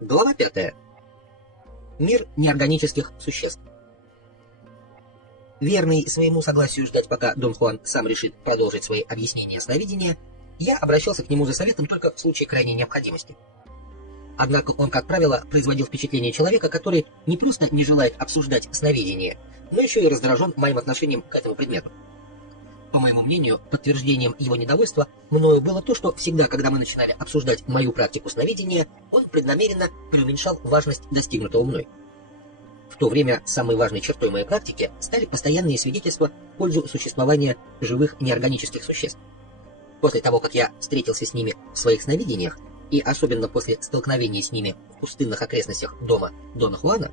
Глава 5. Мир неорганических существ. Верный своему согласию ждать, пока Дон Хуан сам решит продолжить свои объяснения сновидения, я обращался к нему за советом только в случае крайней необходимости. Однако он, как правило, производил впечатление человека, который не просто не желает обсуждать сновидение, но еще и раздражен моим отношением к этому предмету. По моему мнению, подтверждением его недовольства мною было то, что всегда, когда мы начинали обсуждать мою практику сновидения, он преднамеренно преуменьшал важность достигнутого мной. В то время самой важной чертой моей практики стали постоянные свидетельства в пользу существования живых неорганических существ. После того, как я встретился с ними в своих сновидениях, и особенно после столкновения с ними в пустынных окрестностях дома Дона Хуана,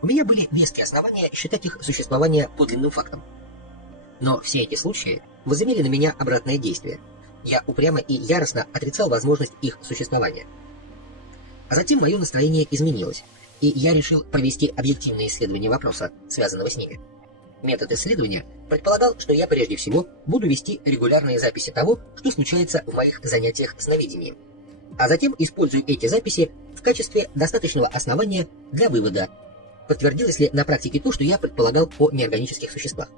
у меня были веские основания считать их существование подлинным фактом. Но все эти случаи возымели на меня обратное действие. Я упрямо и яростно отрицал возможность их существования. А затем мое настроение изменилось, и я решил провести объективное исследование вопроса, связанного с ними. Метод исследования предполагал, что я прежде всего буду вести регулярные записи того, что случается в моих занятиях сновидением, а затем использую эти записи в качестве достаточного основания для вывода, подтвердилось ли на практике то, что я предполагал о неорганических существах.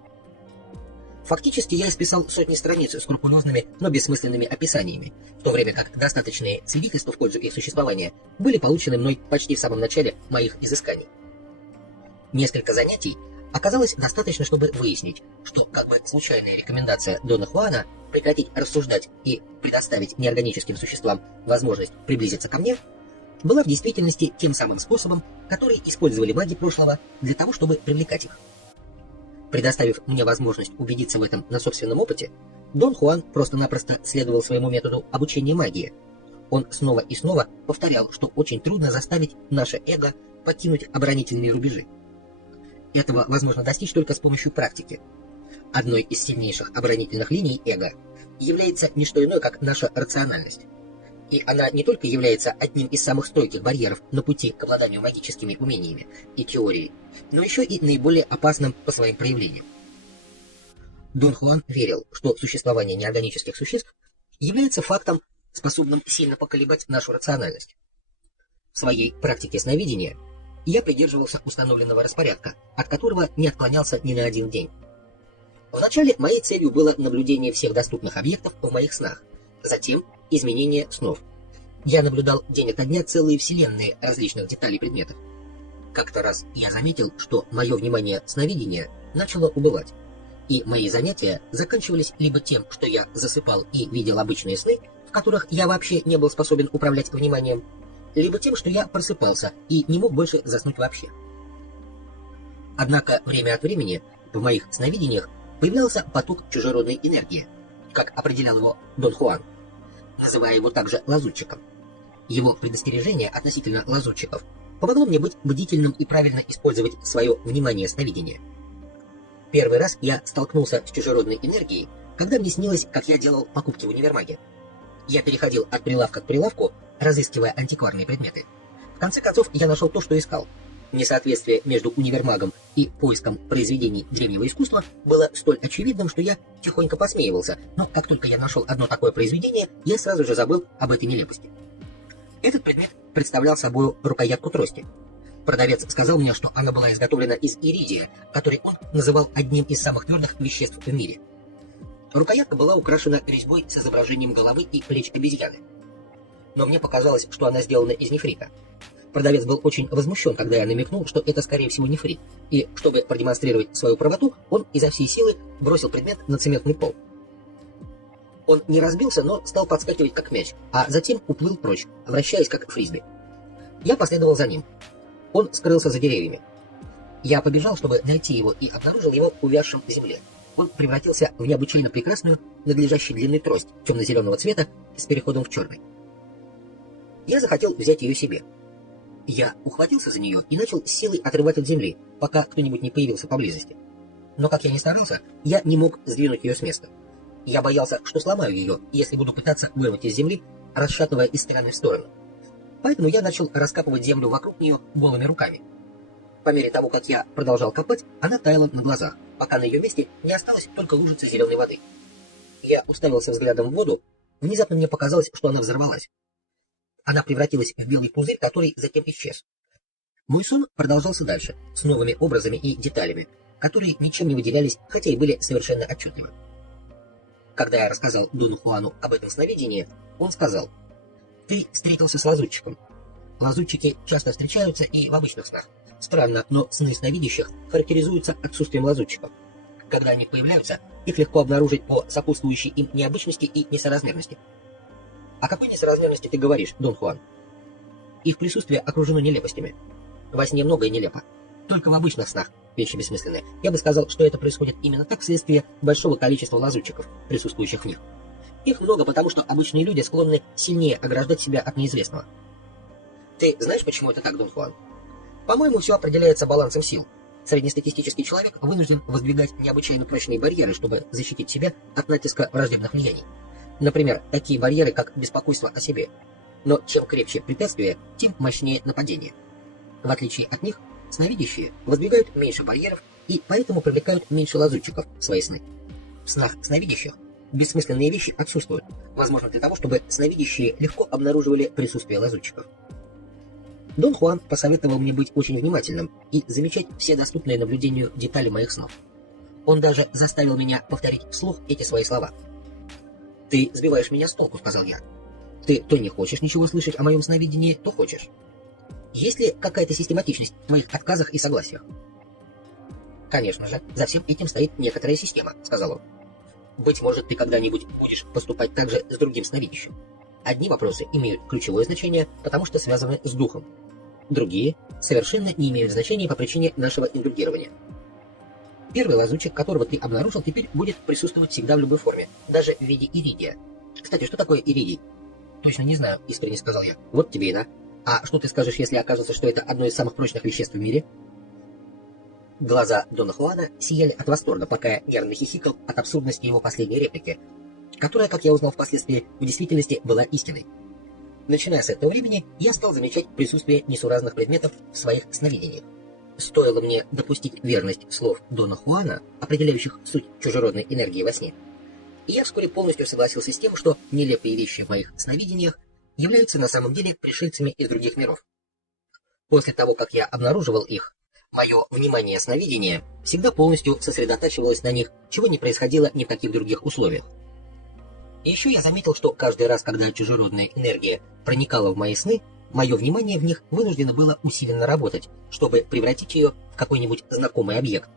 Фактически я исписал сотни страниц скрупулезными, но бессмысленными описаниями, в то время как достаточные свидетельства в пользу их существования были получены мной почти в самом начале моих изысканий. Несколько занятий оказалось достаточно, чтобы выяснить, что как бы случайная рекомендация Дона Хуана прекратить рассуждать и предоставить неорганическим существам возможность приблизиться ко мне была в действительности тем самым способом, который использовали маги прошлого для того, чтобы привлекать их. Предоставив мне возможность убедиться в этом на собственном опыте, Дон Хуан просто-напросто следовал своему методу обучения магии. Он снова и снова повторял, что очень трудно заставить наше эго покинуть оборонительные рубежи. Этого возможно достичь только с помощью практики. Одной из сильнейших оборонительных линий эго является не что иное, как наша рациональность. И она не только является одним из самых стойких барьеров на пути к обладанию магическими умениями и теорией, но еще и наиболее опасным по своим проявлениям. Дон Хуан верил, что существование неорганических существ является фактом, способным сильно поколебать нашу рациональность. В своей практике сновидения я придерживался установленного распорядка, от которого не отклонялся ни на один день. Вначале моей целью было наблюдение всех доступных объектов в моих снах, затем изменение снов. Я наблюдал день ото дня целые вселенные различных деталей предметов. Как-то раз я заметил, что мое внимание сновидения начало убывать, и мои занятия заканчивались либо тем, что я засыпал и видел обычные сны, в которых я вообще не был способен управлять вниманием, либо тем, что я просыпался и не мог больше заснуть вообще. Однако время от времени в моих сновидениях появлялся поток чужеродной энергии, как определял его Дон Хуан, называя его также лазутчиком. Его предостережение относительно лазутчиков помогло мне быть бдительным и правильно использовать свое внимание сновидения. Первый раз я столкнулся с чужеродной энергией, когда мне снилось, как я делал покупки в универмаге. Я переходил от прилавка к прилавку, разыскивая антикварные предметы. В конце концов, я нашел то, что искал. Несоответствие между универмагом и поиском произведений древнего искусства было столь очевидным, что я тихонько посмеивался, но как только я нашел одно такое произведение, я сразу же забыл об этой нелепости. Этот предмет представлял собой рукоятку трости. Продавец сказал мне, что она была изготовлена из иридия, который он называл одним из самых твердых веществ в мире. Рукоятка была украшена резьбой с изображением головы и плеч обезьяны. Но мне показалось, что она сделана из нефрита. Продавец был очень возмущен, когда я намекнул, что это, скорее всего, нефрит, и, чтобы продемонстрировать свою правоту, он изо всей силы бросил предмет на цементный пол. Он не разбился, но стал подскакивать как мяч, а затем уплыл прочь, вращаясь как фрисби. Я последовал за ним. Он скрылся за деревьями. Я побежал, чтобы найти его, и обнаружил его увязшим в земле. Он превратился в необычайно прекрасную, надлежащей длинной трость темно-зеленого цвета с переходом в черный. Я захотел взять ее себе. Я ухватился за нее и начал с силой отрывать от земли, пока кто-нибудь не появился поблизости. Но как я ни старался, я не мог сдвинуть ее с места. Я боялся, что сломаю ее, если буду пытаться вырвать из земли, расшатывая из стороны в сторону. Поэтому я начал раскапывать землю вокруг нее голыми руками. По мере того, как я продолжал копать, она таяла на глазах, пока на ее месте не осталась только лужица зеленой воды. Я уставился взглядом в воду, внезапно мне показалось, что она взорвалась. она превратилась в белый пузырь, который затем исчез. Мой сон продолжался дальше, с новыми образами и деталями, которые ничем не выделялись, хотя и были совершенно отчетливы. Когда я рассказал Дону Хуану об этом сновидении, он сказал: «Ты встретился с лазутчиком. Лазутчики часто встречаются и в обычных снах. Странно, но сны сновидящих характеризуются отсутствием лазутчиков. Когда они появляются, их легко обнаружить по сопутствующей им необычности и несоразмерности». «О какой несоразмерности ты говоришь, Дон Хуан?» «Их присутствие окружено нелепостями. Во сне многое нелепо. Только в обычных снах вещи бессмысленные. Я бы сказал, что это происходит именно так вследствие большого количества лазутчиков, присутствующих в них. Их много, потому что обычные люди склонны сильнее ограждать себя от неизвестного». «Ты знаешь, почему это так, Дон Хуан?» «По-моему, все определяется балансом сил. Среднестатистический человек вынужден воздвигать необычайно прочные барьеры, чтобы защитить себя от натиска враждебных влияний. Например, такие барьеры, как беспокойство о себе. Но чем крепче препятствие, тем мощнее нападение. В отличие от них, сновидящие воздвигают меньше барьеров и поэтому привлекают меньше лазутчиков в свои сны. В снах сновидящих бессмысленные вещи отсутствуют, возможно для того, чтобы сновидящие легко обнаруживали присутствие лазутчиков. Дон Хуан посоветовал мне быть очень внимательным и замечать все доступные наблюдению детали моих снов. Он даже заставил меня повторить вслух эти свои слова. «Ты сбиваешь меня с толку», — сказал я. «Ты то не хочешь ничего слышать о моем сновидении, то хочешь. Есть ли какая-то систематичность в твоих отказах и согласиях?» «Конечно же, за всем этим стоит некоторая система», — сказал он. «Быть может, ты когда-нибудь будешь поступать так же с другим сновидящим. Одни вопросы имеют ключевое значение, потому что связаны с духом. Другие совершенно не имеют значения по причине нашего индульгирования. Первый лазутчик, которого ты обнаружил, теперь будет присутствовать всегда в любой форме, даже в виде иридия. Кстати, что такое иридий?» «Точно не знаю», — искренне сказал я. «Вот тебе и на. А что ты скажешь, если окажется, что это одно из самых прочных веществ в мире?» Глаза Дона Хуана сияли от восторга, пока я нервно хихикал от абсурдности его последней реплики, которая, как я узнал впоследствии, в действительности была истиной. Начиная с этого времени, я стал замечать присутствие несуразных предметов в своих сновидениях. Стоило мне допустить верность слов Дона Хуана, определяющих суть чужеродной энергии во сне, и я вскоре полностью согласился с тем, что нелепые вещи в моих сновидениях являются на самом деле пришельцами из других миров. После того, как я обнаруживал их, мое внимание сновидения всегда полностью сосредотачивалось на них, чего не происходило ни в каких других условиях. И еще я заметил, что каждый раз, когда чужеродная энергия проникала в мои сны, мое внимание в них вынуждено было усиленно работать, чтобы превратить ее в какой-нибудь знакомый объект.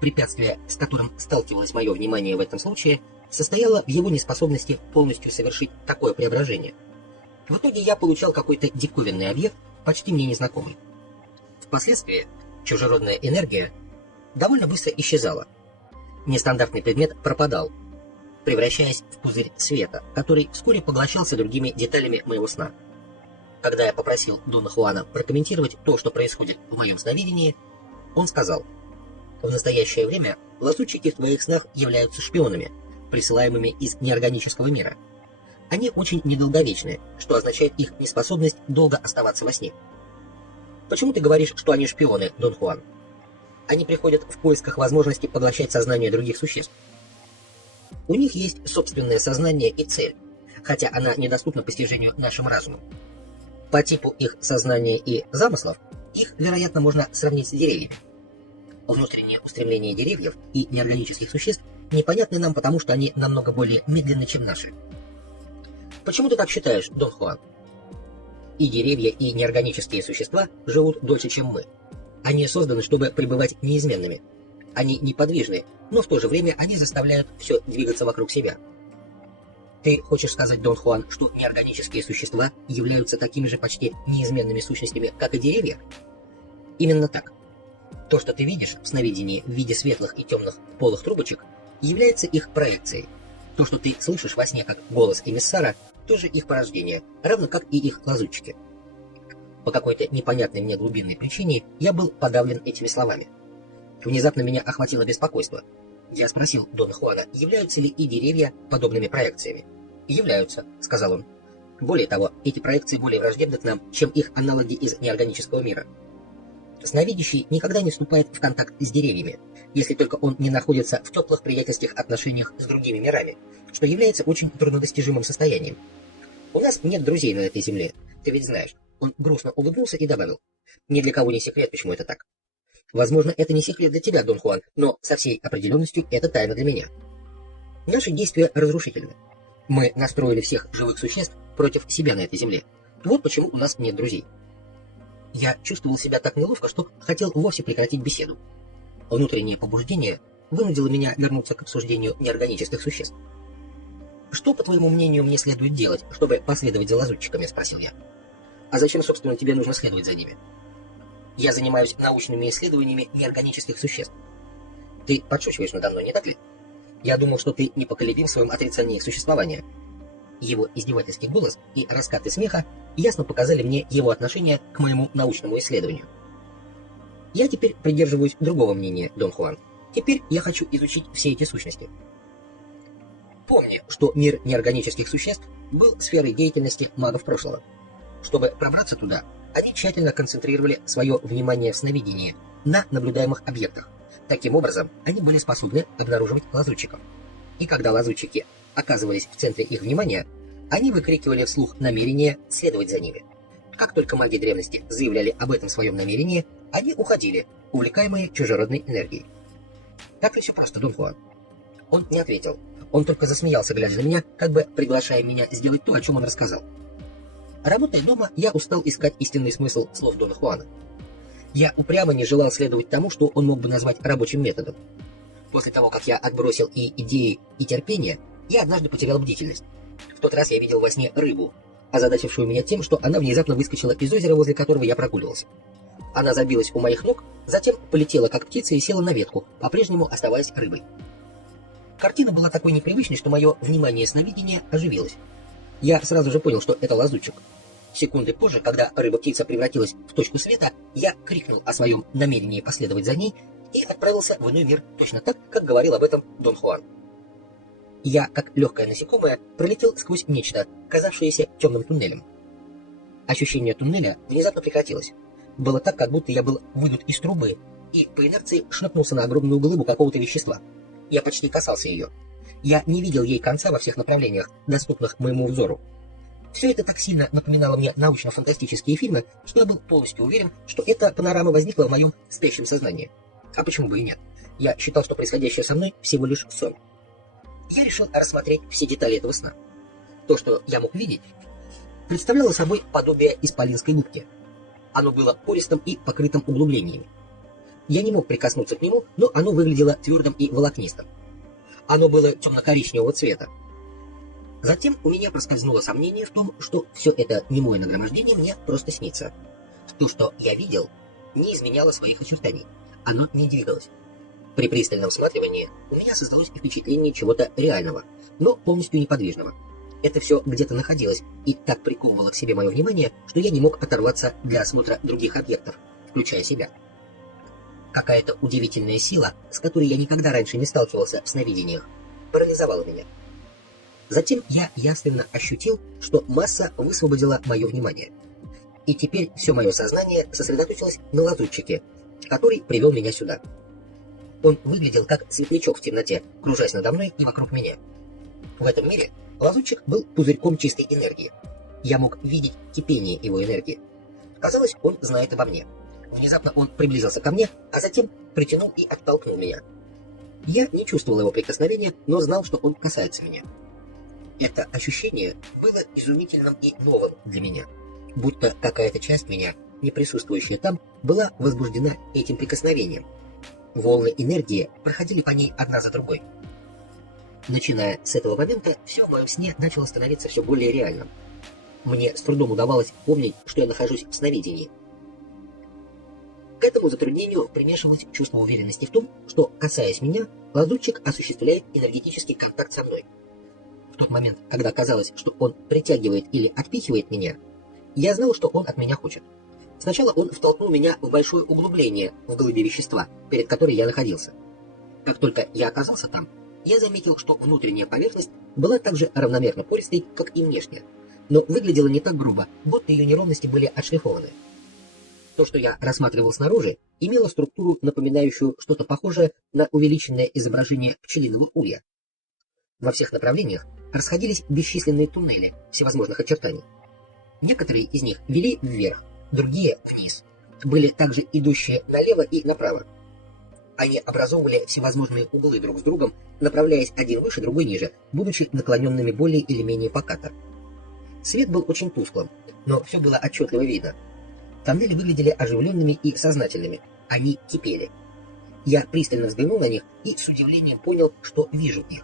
Препятствие, с которым сталкивалось мое внимание в этом случае, состояло в его неспособности полностью совершить такое преображение. В итоге я получал какой-то диковинный объект, почти мне незнакомый. Впоследствии чужеродная энергия довольно быстро исчезала. Нестандартный предмет пропадал, превращаясь в пузырь света, который вскоре поглощался другими деталями моего сна. Когда я попросил Дона Хуана прокомментировать то, что происходит в моем сновидении, он сказал: «В настоящее время лазутчики в твоих снах являются шпионами, присылаемыми из неорганического мира. Они очень недолговечны, что означает их неспособность долго оставаться во сне». «Почему ты говоришь, что они шпионы, Дон Хуан?» «Они приходят в поисках возможности поглощать сознание других существ. У них есть собственное сознание и цель, хотя она недоступна постижению нашему разуму. По типу их сознания и замыслов, их, вероятно, можно сравнить с деревьями. Внутренние устремления деревьев и неорганических существ непонятны нам, потому что они намного более медленны, чем наши». «Почему ты так считаешь, Дон Хуан?» «И деревья, и неорганические существа живут дольше, чем мы. Они созданы, чтобы пребывать неизменными. Они неподвижны, но в то же время они заставляют все двигаться вокруг себя. Ты хочешь сказать, Дон Хуан, что неорганические существа являются такими же почти неизменными сущностями, как и деревья?» «Именно так. То, что ты видишь в сновидении в виде светлых и темных полых трубочек, является их проекцией. То, что ты слышишь во сне как голос эмиссара, тоже их порождение, равно как и их лазутчики». По какой-то непонятной мне глубинной причине я был подавлен этими словами. Внезапно меня охватило беспокойство. Я спросил Дона Хуана, являются ли и деревья подобными проекциями. «Являются», — сказал он. «Более того, эти проекции более враждебны к нам, чем их аналоги из неорганического мира. Сновидящий никогда не вступает в контакт с деревьями, если только он не находится в теплых приятельских отношениях с другими мирами, что является очень труднодостижимым состоянием. У нас нет друзей на этой земле, ты ведь знаешь. Он грустно улыбнулся и добавил. Ни для кого не секрет, почему это так. Возможно, это не секрет для тебя, Дон Хуан, но со всей определенностью это тайна для меня. Наши действия разрушительны. Мы настроили всех живых существ против себя на этой земле. Вот почему у нас нет друзей. Я чувствовал себя так неловко, что хотел вовсе прекратить беседу. Внутреннее побуждение вынудило меня вернуться к обсуждению неорганических существ. «Что, по твоему мнению, мне следует делать, чтобы последовать за лазутчиками?» — спросил я. «А зачем, собственно, тебе нужно следовать за ними?» «Я занимаюсь научными исследованиями неорганических существ. Ты подшучиваешь надо мной, не так ли? Я думал, что ты непоколебим в своем отрицании их существования». Его издевательский голос и раскаты смеха ясно показали мне его отношение к моему научному исследованию. «Я теперь придерживаюсь другого мнения, Дон Хуан. Теперь я хочу изучить все эти сущности. Помни, что мир неорганических существ был сферой деятельности магов прошлого. Чтобы пробраться туда, они тщательно концентрировали свое внимание в сновидении на наблюдаемых объектах. Таким образом, они были способны обнаруживать лазутчиков. И когда лазутчики оказывались в центре их внимания, они выкрикивали вслух намерение следовать за ними. Как только маги древности заявляли об этом своем намерении, они уходили, увлекаемые чужеродной энергией. Так ли все просто, Дон Хуан? Он не ответил. Он только засмеялся, глядя на меня, как бы приглашая меня сделать то, о чем он рассказал. Работая дома, я устал искать истинный смысл слов Дона Хуана. Я упрямо не желал следовать тому, что он мог бы назвать рабочим методом. После того, как я отбросил и идеи, и терпение, я однажды потерял бдительность. В тот раз я видел во сне рыбу, озадачившую меня тем, что она внезапно выскочила из озера, возле которого я прогуливался. Она забилась у моих ног, затем полетела как птица и села на ветку, по-прежнему оставаясь рыбой. Картина была такой непривычной, что мое внимание сновидения оживилось. Я сразу же понял, что это лазутчик. Секунды позже, когда рыба-птица превратилась в точку света, я крикнул о своем намерении последовать за ней и отправился в иной мир точно так, как говорил об этом Дон Хуан. Я, как легкое насекомое, пролетел сквозь нечто, казавшееся темным туннелем. Ощущение туннеля внезапно прекратилось. Было так, как будто я был выдут из трубы и по инерции шнапнулся на огромную глыбу какого-то вещества. Я почти касался ее. Я не видел ей конца во всех направлениях, доступных моему взору. Все это так сильно напоминало мне научно-фантастические фильмы, что я был полностью уверен, что эта панорама возникла в моем спящем сознании. А почему бы и нет? Я считал, что происходящее со мной всего лишь сон. Я решил рассмотреть все детали этого сна. То, что я мог видеть, представляло собой подобие исполинской губки. Оно было пористым и покрытым углублениями. Я не мог прикоснуться к нему, но оно выглядело твердым и волокнистым. Оно было темно-коричневого цвета. Затем у меня проскользнуло сомнение в том, что все это немое нагромождение мне просто снится. То, что я видел, не изменяло своих очертаний. Оно не двигалось. При пристальном всматривании у меня создалось впечатление чего-то реального, но полностью неподвижного. Это все где-то находилось и так приковывало к себе мое внимание, что я не мог оторваться для осмотра других объектов, включая себя. Какая-то удивительная сила, с которой я никогда раньше не сталкивался в сновидениях, парализовала меня. Затем я ясно ощутил, что масса высвободила мое внимание. И теперь все мое сознание сосредоточилось на лазутчике, который привел меня сюда. Он выглядел как светлячок в темноте, кружась надо мной и вокруг меня. В этом мире лазутчик был пузырьком чистой энергии. Я мог видеть кипение его энергии. Казалось, он знает обо мне. Внезапно он приблизился ко мне, а затем притянул и оттолкнул меня. Я не чувствовал его прикосновения, но знал, что он касается меня. Это ощущение было изумительным и новым для меня, будто какая-то часть меня, не присутствующая там, была возбуждена этим прикосновением. Волны энергии проходили по ней одна за другой. Начиная с этого момента, все в моем сне начало становиться все более реальным. Мне с трудом удавалось помнить, что я нахожусь в сновидении. К этому затруднению примешивалось чувство уверенности в том, что, касаясь меня, лазутчик осуществляет энергетический контакт со мной. В тот момент, когда казалось, что он притягивает или отпихивает меня, я знал, что он от меня хочет. Сначала он втолкнул меня в большое углубление в глыбе вещества, перед которой я находился. Как только я оказался там, я заметил, что внутренняя поверхность была так же равномерно пористой, как и внешняя, но выглядела не так грубо, будто ее неровности были отшлифованы. То, что я рассматривал снаружи, имело структуру, напоминающую что-то похожее на увеличенное изображение пчелиного улья. Во всех направлениях расходились бесчисленные туннели всевозможных очертаний. Некоторые из них вели вверх, другие вниз. Были также идущие налево и направо. Они образовывали всевозможные углы друг с другом, направляясь один выше, другой ниже, будучи наклоненными более или менее покато. Свет был очень тусклым, но все было отчетливо видно. Тоннели выглядели оживленными и сознательными. Они кипели. Я пристально взглянул на них и с удивлением понял, что вижу их.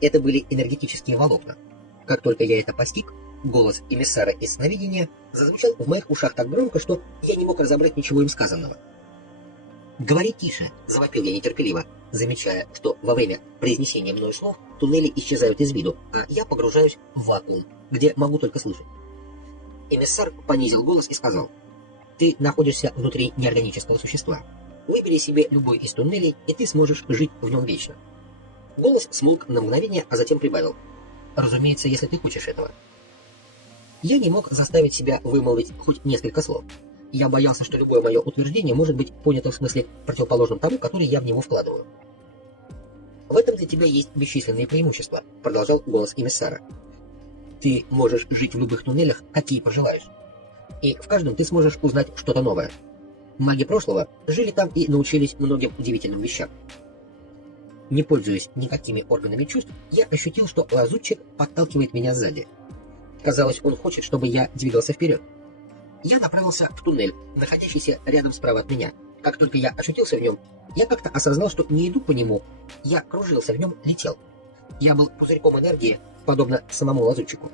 Это были энергетические волокна. Как только я это постиг, голос эмиссара из сновидения зазвучал в моих ушах так громко, что я не мог разобрать ничего им сказанного. «Говори тише!» — завопил я нетерпеливо, замечая, что во время произнесения мною слов туннели исчезают из виду, а я погружаюсь в вакуум, где могу только слышать. Эмиссар понизил голос и сказал: «Ты находишься внутри неорганического существа. Выбери себе любой из туннелей, и ты сможешь жить в нем вечно». Голос смолк на мгновение, а затем прибавил: «Разумеется, если ты хочешь этого». Я не мог заставить себя вымолвить хоть несколько слов. Я боялся, что любое мое утверждение может быть понято в смысле противоположном тому, который я в него вкладываю. «В этом для тебя есть бесчисленные преимущества», — продолжал голос эмиссара. «Ты можешь жить в любых туннелях, какие пожелаешь. И в каждом ты сможешь узнать что-то новое. Маги прошлого жили там и научились многим удивительным вещам. Не пользуясь никакими органами чувств, я ощутил, что лазутчик подталкивает меня сзади. Казалось, он хочет, чтобы я двигался вперед. Я направился в туннель, находящийся рядом справа от меня. Как только я очутился в нем, я как-то осознал, что не иду по нему, я кружился в нем, летел. Я был пузырьком энергии, подобно самому лазутчику.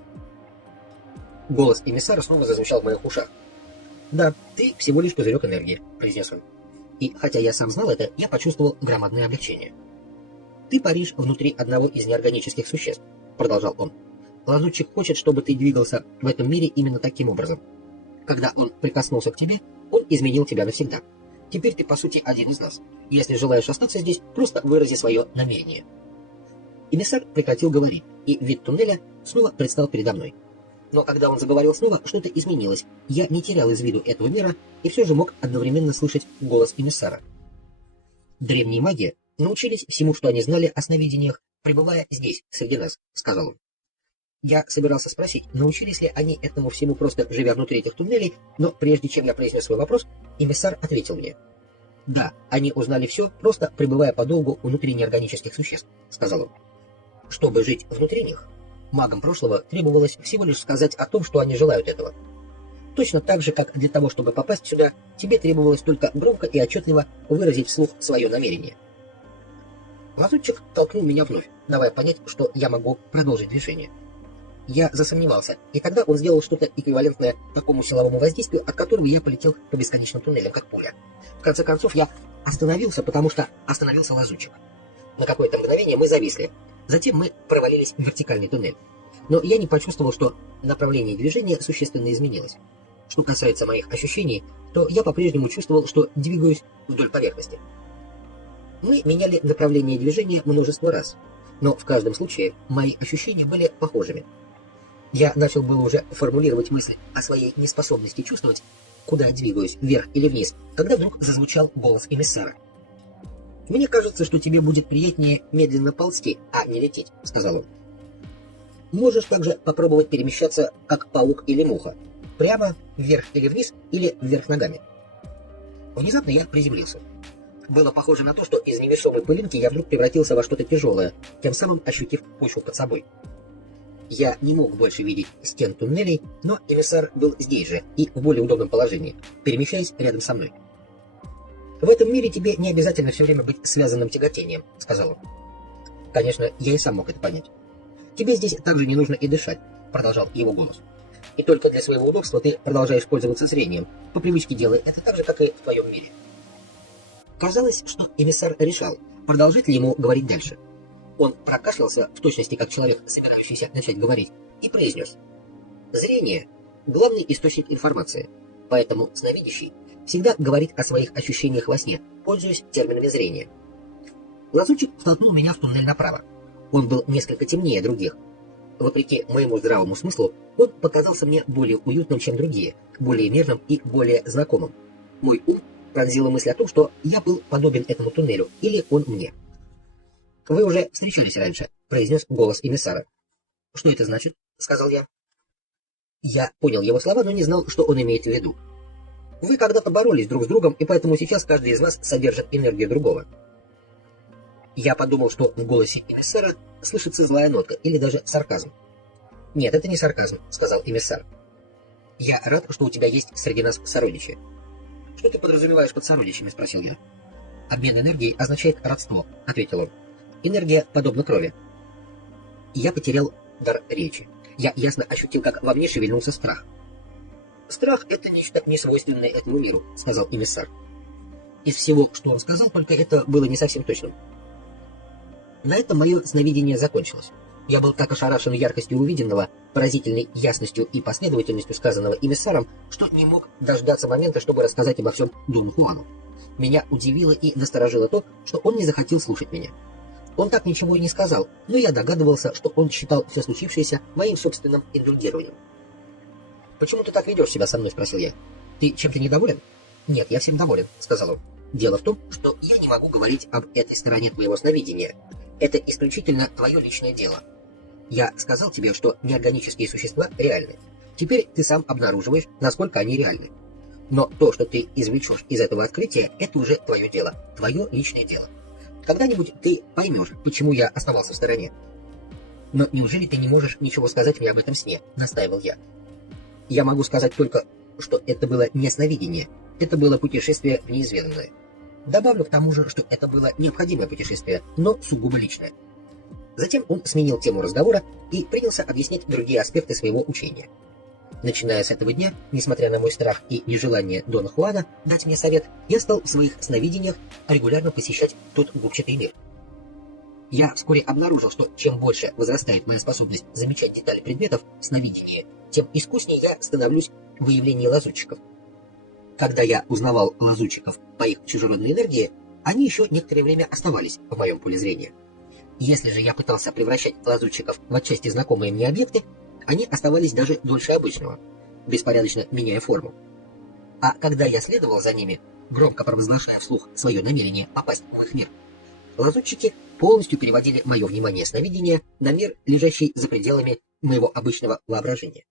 Голос эмиссара снова зазвучал в моих ушах. «Да, ты всего лишь пузырек энергии», — произнес он. И хотя я сам знал это, я почувствовал громадное облегчение. «Ты паришь внутри одного из неорганических существ», — продолжал он. «Лазутчик хочет, чтобы ты двигался в этом мире именно таким образом. Когда он прикоснулся к тебе, он изменил тебя навсегда. Теперь ты, по сути, один из нас. Если желаешь остаться здесь, просто вырази свое намерение». Эмиссар прекратил говорить, и вид туннеля снова предстал передо мной. Но когда он заговорил снова, что-то изменилось. Я не терял из виду этого мира и все же мог одновременно слышать голос эмиссара. «Древние маги научились всему, что они знали о сновидениях, пребывая здесь, среди нас», — сказал он. Я собирался спросить, научились ли они этому всему, просто живя внутри этих туннелей, но прежде чем я произнес свой вопрос, эмиссар ответил мне. «Да, они узнали все, просто пребывая подолгу внутри неорганических существ», — сказал он. «Чтобы жить внутри них, магам прошлого требовалось всего лишь сказать о том, что они желают этого. Точно так же, как для того, чтобы попасть сюда, тебе требовалось только громко и отчетливо выразить вслух свое намерение». Лазутчик толкнул меня вновь, давая понять, что я могу продолжить движение. Я засомневался, и тогда он сделал что-то эквивалентное такому силовому воздействию, от которого я полетел по бесконечным туннелям, как пуля. В конце концов, я остановился, потому что остановился лазутчик. На какое-то мгновение мы зависли. Затем мы провалились в вертикальный туннель. Но я не почувствовал, что направление движения существенно изменилось. Что касается моих ощущений, то я по-прежнему чувствовал, что двигаюсь вдоль поверхности. Мы меняли направление движения множество раз, но в каждом случае мои ощущения были похожими. Я начал было уже формулировать мысль о своей неспособности чувствовать, куда я двигаюсь, вверх или вниз, когда вдруг зазвучал голос эмиссара. «Мне кажется, что тебе будет приятнее медленно ползти, а не лететь», — сказал он. «Можешь также попробовать перемещаться, как паук или муха, прямо, вверх или вниз, или вверх ногами». Внезапно я приземлился. Было похоже на то, что из невесомой пылинки я вдруг превратился во что-то тяжелое, тем самым ощутив почву под собой. Я не мог больше видеть стен туннелей, но эмиссар был здесь же и в более удобном положении, перемещаясь рядом со мной. «В этом мире тебе не обязательно все время быть связанным тяготением», — сказал он. Конечно, я и сам мог это понять. «Тебе здесь также не нужно и дышать», — продолжал его голос. «И только для своего удобства ты продолжаешь пользоваться зрением, по привычке делай это так же, как и в твоем мире». Казалось, что эмиссар решал, продолжить ли ему говорить дальше. Он прокашлялся, в точности как человек, собирающийся начать говорить, и произнес: «Зрение – главный источник информации, поэтому сновидящий всегда говорит о своих ощущениях во сне, пользуясь терминами зрения». Лазутчик втолкнул меня в туннель направо. Он был несколько темнее других. Вопреки моему здравому смыслу, он показался мне более уютным, чем другие, более мирным и более знакомым. Мой ум пронзила мысль о том, что я был подобен этому туннелю, или он мне. «Вы уже встречались раньше», — произнес голос эмиссара. Что это значит? Сказал я. Я понял его слова, но не знал, что он имеет в виду. Вы когда-то боролись друг с другом, и поэтому сейчас каждый из вас содержит энергию другого. Я подумал, что в голосе эмиссара слышится злая нотка или даже сарказм. «Нет, это не сарказм», — сказал эмиссар. «Я рад, что у тебя есть среди нас сородичи». «Что ты подразумеваешь под сородичами?» — спросил я. «Обмен энергией означает родство», — ответил он. «Энергия подобна крови». Я потерял дар речи. Я ясно ощутил, как во мне шевельнулся страх. «Страх — это нечто несвойственное этому миру», — сказал эмиссар. Из всего, что он сказал, только это было не совсем точным. На этом мое сновидение закончилось. Я был так ошарашен яркостью увиденного, поразительной ясностью и последовательностью сказанного эмиссаром, что не мог дождаться момента, чтобы рассказать обо всем Дон Хуану. Меня удивило и насторожило то, что он не захотел слушать меня. Он так ничего и не сказал, но я догадывался, что он считал все случившееся моим собственным индульгированием. «Почему ты так ведешь себя со мной?» — спросил я. «Ты чем-то недоволен?» «Нет, я всем доволен», — сказал он. «Дело в том, что я не могу говорить об этой стороне твоего сновидения. Это исключительно твое личное дело. Я сказал тебе, что неорганические существа реальны. Теперь ты сам обнаруживаешь, насколько они реальны. Но то, что ты извлечешь из этого открытия, это уже твое дело, твое личное дело. Когда-нибудь ты поймешь, почему я оставался в стороне». «Но неужели ты не можешь ничего сказать мне об этом сне?» — настаивал я. «Я могу сказать только, что это было не сновидение, это было путешествие в неизведанное. Добавлю к тому же, что это было необходимое путешествие, но сугубо личное». Затем он сменил тему разговора и принялся объяснять другие аспекты своего учения. Начиная с этого дня, несмотря на мой страх и нежелание Дона Хуана дать мне совет, я стал в своих сновидениях регулярно посещать тот губчатый мир. Я вскоре обнаружил, что чем больше возрастает моя способность замечать детали предметов в сновидении, тем искуснее я становлюсь в выявлении лазутчиков. Когда я узнавал лазутчиков по их чужеродной энергии, они еще некоторое время оставались в моем поле зрения. Если же я пытался превращать лазутчиков в отчасти знакомые мне объекты, они оставались даже дольше обычного, беспорядочно меняя форму. А когда я следовал за ними, громко провозглашая вслух свое намерение попасть в их мир, лазутчики полностью переводили мое внимание сновидения на мир, лежащий за пределами моего обычного воображения.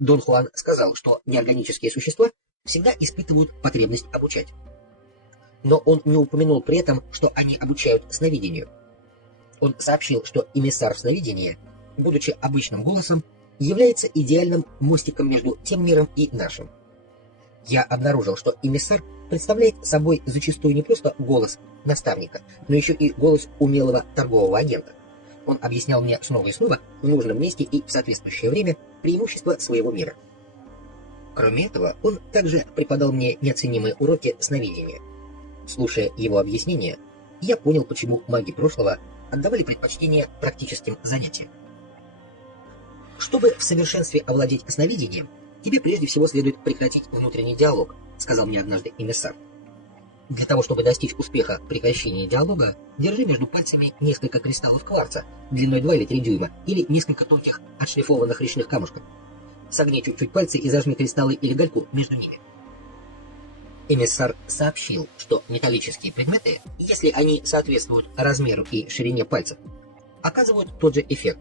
Дон Хуан сказал, что неорганические существа всегда испытывают потребность обучать. Но он не упомянул при этом, что они обучают сновидению. Он сообщил, что эмиссар в сновидении, будучи обычным голосом, является идеальным мостиком между тем миром и нашим. Я обнаружил, что эмиссар представляет собой зачастую не просто голос наставника, но еще и голос умелого торгового агента. Он объяснял мне снова и снова в нужном месте и в соответствующее время преимущества своего мира. Кроме этого, он также преподал мне неоценимые уроки сновидения. Слушая его объяснения, я понял, почему маги прошлого отдавали предпочтение практическим занятиям. Чтобы в совершенстве овладеть сновидением, тебе прежде всего следует прекратить внутренний диалог, сказал мне однажды эмиссар. Для того, чтобы достичь успеха прекращения диалога, держи между пальцами несколько кристаллов кварца длиной 2 или 3 дюйма или несколько тонких отшлифованных речных камушков. Согни чуть-чуть пальцы и зажми кристаллы или гальку между ними. Эмиссар сообщил, что металлические предметы, если они соответствуют размеру и ширине пальцев, оказывают тот же эффект.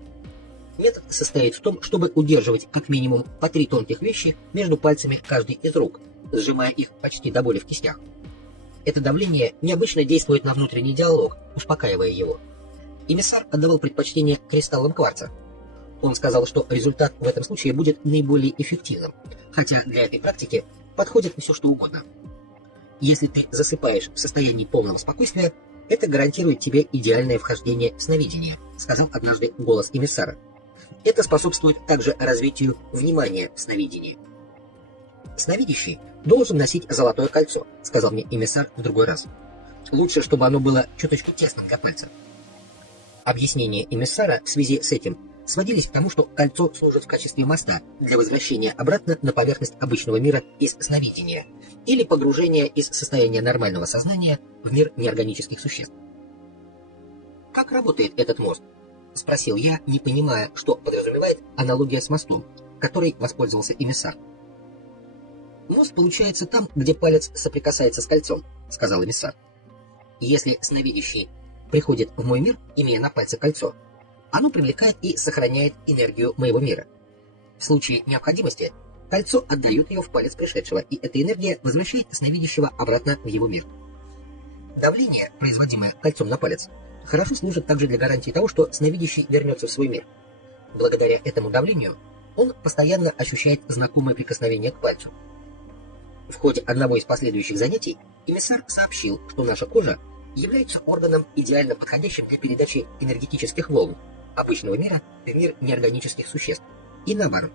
Метод состоит в том, чтобы удерживать как минимум по 3 тонких вещи между пальцами каждой из рук, сжимая их почти до боли в кистях. Это давление необычно действует на внутренний диалог, успокаивая его. Эмиссар отдавал предпочтение кристаллам кварца. Он сказал, что результат в этом случае будет наиболее эффективным, хотя для этой практики подходит все что угодно. Если ты засыпаешь в состоянии полного спокойствия, это гарантирует тебе идеальное вхождение в сновидение, сказал однажды голос эмиссара. Это способствует также развитию внимания в сновидении. Сновидящий должен носить золотое кольцо, сказал мне эмиссар в другой раз. Лучше, чтобы оно было чуточку тесным для пальца. Объяснения эмиссара в связи с этим сводились к тому, что кольцо служит в качестве моста для возвращения обратно на поверхность обычного мира из сновидения или погружения из состояния нормального сознания в мир неорганических существ. «Как работает этот мост?» — спросил я, не понимая, что подразумевает аналогия с мостом, которой воспользовался эмиссар. «Мост получается там, где палец соприкасается с кольцом», — сказал эмиссар. «Если сновидящий приходит в мой мир, имея на пальце кольцо, Оно привлекает и сохраняет энергию моего мира. В случае необходимости кольцо отдает ее в палец пришедшего, и эта энергия возвращает сновидящего обратно в его мир. Давление, производимое кольцом на палец, хорошо служит также для гарантии того, что сновидящий вернется в свой мир. Благодаря этому давлению он постоянно ощущает знакомое прикосновение к пальцу. В ходе одного из последующих занятий эмиссар сообщил, что наша кожа является органом, идеально подходящим для передачи энергетических волн обычного мира в мир неорганических существ, и наоборот.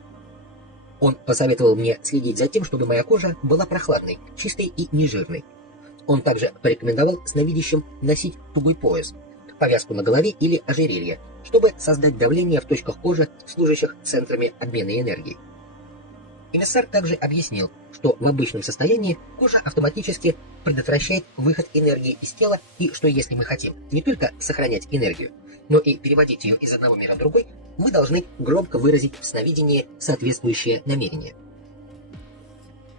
Он посоветовал мне следить за тем, чтобы моя кожа была прохладной, чистой и нежирной. Он также порекомендовал сновидящим носить тугой пояс, повязку на голове или ожерелье, чтобы создать давление в точках кожи, служащих центрами обмена энергии. Эмиссар также объяснил, что в обычном состоянии кожа автоматически предотвращает выход энергии из тела, и что если мы хотим не только сохранять энергию, но и переводить ее из одного мира в другой, мы должны громко выразить в сновидении соответствующее намерение.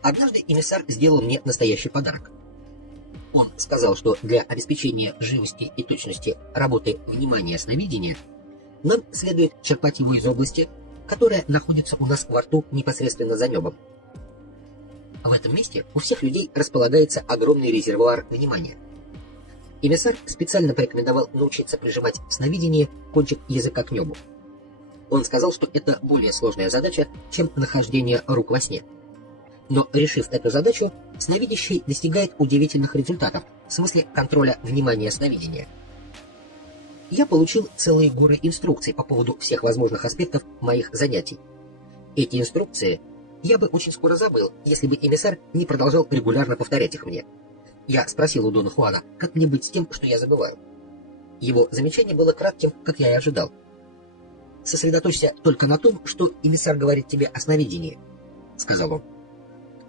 Однажды эмиссар сделал мне настоящий подарок. Он сказал, что для обеспечения живости и точности работы внимания сновидения нам следует черпать его из области, которая находится у нас во рту непосредственно за небом. В этом месте у всех людей располагается огромный резервуар внимания. Эмиссар специально порекомендовал научиться прижимать в сновидении кончик языка к небу. Он сказал, что это более сложная задача, чем нахождение рук во сне. Но, решив эту задачу, сновидящий достигает удивительных результатов в смысле контроля внимания сновидения. Я получил целые горы инструкций по поводу всех возможных аспектов моих занятий. Эти инструкции я бы очень скоро забыл, если бы эмиссар не продолжал регулярно повторять их мне. Я спросил у Дона Хуана, как мне быть с тем, что я забываю. Его замечание было кратким, как я и ожидал. «Сосредоточься только на том, что эмиссар говорит тебе о сновидении», — сказал он.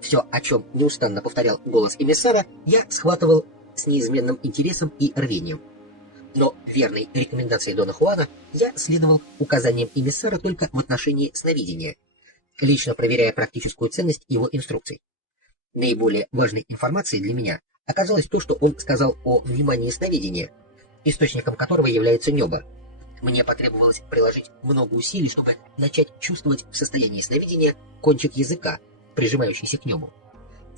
Все, о чем неустанно повторял голос эмиссара, я схватывал с неизменным интересом и рвением. Но верной рекомендации Дона Хуана я следовал указаниям эмиссара только в отношении сновидения, лично проверяя практическую ценность его инструкций. Наиболее важной информацией для меня оказалось то, что он сказал о внимании сновидения, источником которого является небо. Мне потребовалось приложить много усилий, чтобы начать чувствовать в состоянии сновидения кончик языка, прижимающийся к небу.